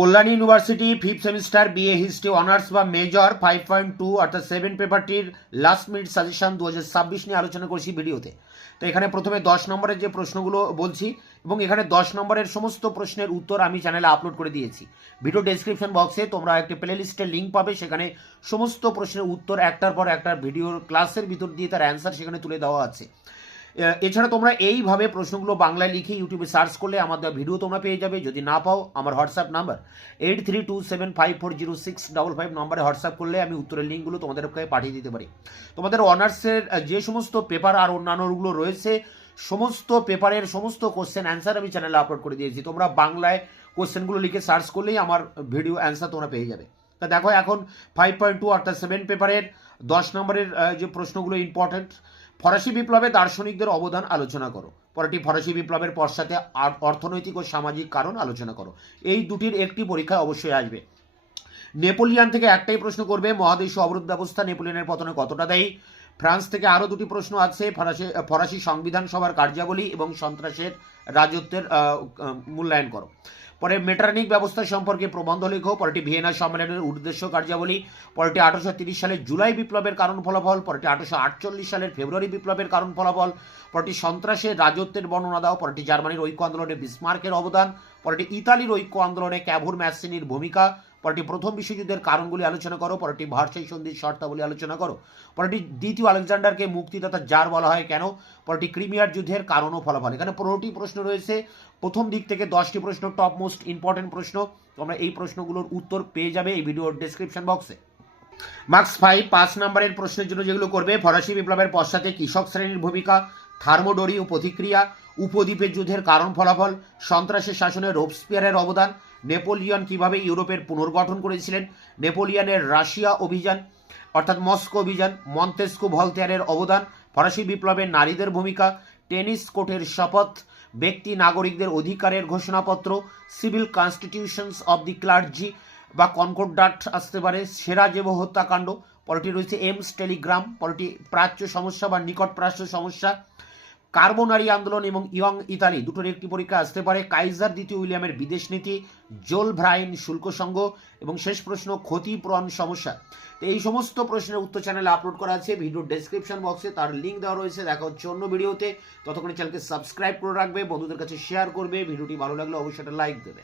Kalyani university 5th semester BA history honours বা major 5.2 অর্থাৎ 7 পেপারটির last minute suggestion 2026 নিয়ে আলোচনা করছি ভিডিওতে। তো এখানে প্রথমে 10 নম্বরের যে প্রশ্নগুলো বলছি এবং এখানে 10 নম্বরের সমস্ত প্রশ্নের উত্তর আমি চ্যানেলে আপলোড করে দিয়েছি। ভিডিও ডেসক্রিপশন বক্সে তোমরা একটি প্লেলিস্টের লিঙ্ক পাবে, সেখানে সমস্ত প্রশ্নের উত্তর একটার পর একটা ভিডিওর ক্লাসের ভিতর দিয়ে তার অ্যান্সার সেখানে তুলে দেওয়া আছে। এছাড়া তোমরা এইভাবে প্রশ্নগুলো বাংলায় লিখে ইউটিউবে সার্চ করলে আমাদের ভিডিও তোমরা পেয়ে যাবে। যদি না পাও আমার হোয়াটসঅ্যাপ নাম্বার 8327540655 নম্বরে হোয়াটসঅ্যাপ করলে আমি উত্তরের লিঙ্কগুলো তোমাদেরকে পাঠিয়ে দিতে পারি। তোমাদের অনার্সের যে সমস্ত পেপার আর অন্যান্যগুলো রয়েছে সমস্ত পেপারের সমস্ত কোশ্চেন অ্যান্সার আমি চ্যানেলে আপলোড করে দিয়েছি। তোমরা বাংলায় কোশ্চেনগুলো লিখে সার্চ করলেই আমার ভিডিও অ্যান্সার তোমরা পেয়ে যাবে। তা দেখো এখন 5.2 অর্থাৎ 7 পেপারের 10 নম্বরের যে প্রশ্নগুলো ইম্পর্টেন্ট। ফরাসি বিপ্লবে দার্শনিকদের অবদান আলোচনা করো। পরেরটি ফরাসি বিপ্লবের পশ্চাতে অর্থনৈতিক ও সামাজিক কারণ আলোচনা করো। এই দুটির একটি পরীক্ষায় অবশ্যই আসবে। নেপোলিয়ান থেকে একটাই প্রশ্ন করবে, মহাদেশীয় অবরোধ ব্যবস্থা নেপোলিয়নের পতনে কতটা দায়ী। ফ্রান্স থেকে আরও দুটি প্রশ্ন আছে, ফরাসি সংবিধান সভার কার্যাবলী এবং সন্ত্রাসের রাজত্বের মূল্যায়ন করো। পরে মেটারনিক ব্যবস্থা সম্পর্কে প্রবন্ধ লেখো। পরেরটি ভিয়েনা সম্মেলনের উদ্দেশ্য কার্যাবলী। পরেরটি 1830 সালের জুলাই বিপ্লবের কারণ ফলাফল। পরেরটি 1848 সালের ফেব্রুয়ারি বিপ্লবের কারণ ফলাফল। পরেরটি সন্ত্রাসের রাজত্বের বর্ণনা দাও। পরেরটি জার্মানির ঐক্য আন্দোলনে বিসমার্কের অবদান। পরেরটি ইতালির ঐক্য আন্দোলনে ক্যাভুর ম্যাসিনির ভূমিকা। পরেরটি প্রথম বিশ্বযুদ্ধের কারণগুলি আলোচনা করো। পরেরটি ভার্সাই সন্ধির শর্তাবলী আলোচনা করো। পরেরটি দ্বিতীয় আলেকজান্ডারকে মুক্তিদাতা জার বলা হয় কেন। পরেরটি ক্রিমিয়ার যুদ্ধের কারণ ও ফলাফল। এখানে 15টি প্রশ্ন রয়েছে, প্রথম দিক থেকে 10টি প্রশ্ন টপ মোস্ট ইম্পর্টেন্ট প্রশ্ন। তোমরা এই প্রশ্নগুলোর উত্তর পেয়ে যাবে এই ভিডিওর ডেসক্রিপশন বক্সে। মার্কস 5 নম্বরের প্রশ্নের জন্য যেগুলো করবে, ফরাসি বিপ্লবের পশ্চাতে কৃষক শ্রেণীর ভূমিকা, থার্মোডোরি ও প্রতিক্রিয়া, উপদ্বীপের যুদ্ধের কারণ ফলাফল, সন্ত্রাসের শাসনে রোবস্পিয়ারের অবদান, নেপোলিয়ন কিভাবে ইউরোপের পুনর্গঠন করেছিলেন, নেপোলিয়নের রাশিয়া অভিযান অর্থাৎ মস্কো অভিযান, মন্তেস্কু ভলতেয়ারের অবদান, ফরাসি বিপ্লবের নারীদের ভূমিকা, টেনিস কোর্টের শপথ, ব্যক্তি নাগরিকদের অধিকারের ঘোষণাপত্র, civil constitutions of the clergy বা কনকর্ডাট আসতে পারে, সেরাজেভো হত্যাকাণ্ড। পরেরটি রয়েছে এমস টেলিগ্রাম। পরেরটি প্রাচ্য সমস্যা বা নিকট প্রাচ্য সমস্যা, কার্বোনারি আন্দোলন এবং ইয়ং ইতালি দুটোর একটি পরীক্ষা আসতে পারে, কাইজার দ্বিতীয় উইলিয়ামের বিদেশ নীতি, জোল ভ্রাইন শুল্ক সংঘ এবং শেষ প্রশ্ন ক্ষতিপূরণ সমস্যা। তো এই সমস্ত প্রশ্নের উত্তর চ্যানেলে আপলোড করা আছে, ভিডিও ডেসক্রিপশন বক্সে তার লিঙ্ক দেওয়া রয়েছে। দেখা হচ্ছে অন্য ভিডিওতে, ততক্ষণে চ্যানেলকে সাবস্ক্রাইব করে রাখবে, বন্ধুদের কাছে শেয়ার করবে, ভিডিওটি ভালো লাগলে অবশ্যই একটা লাইক দেবে।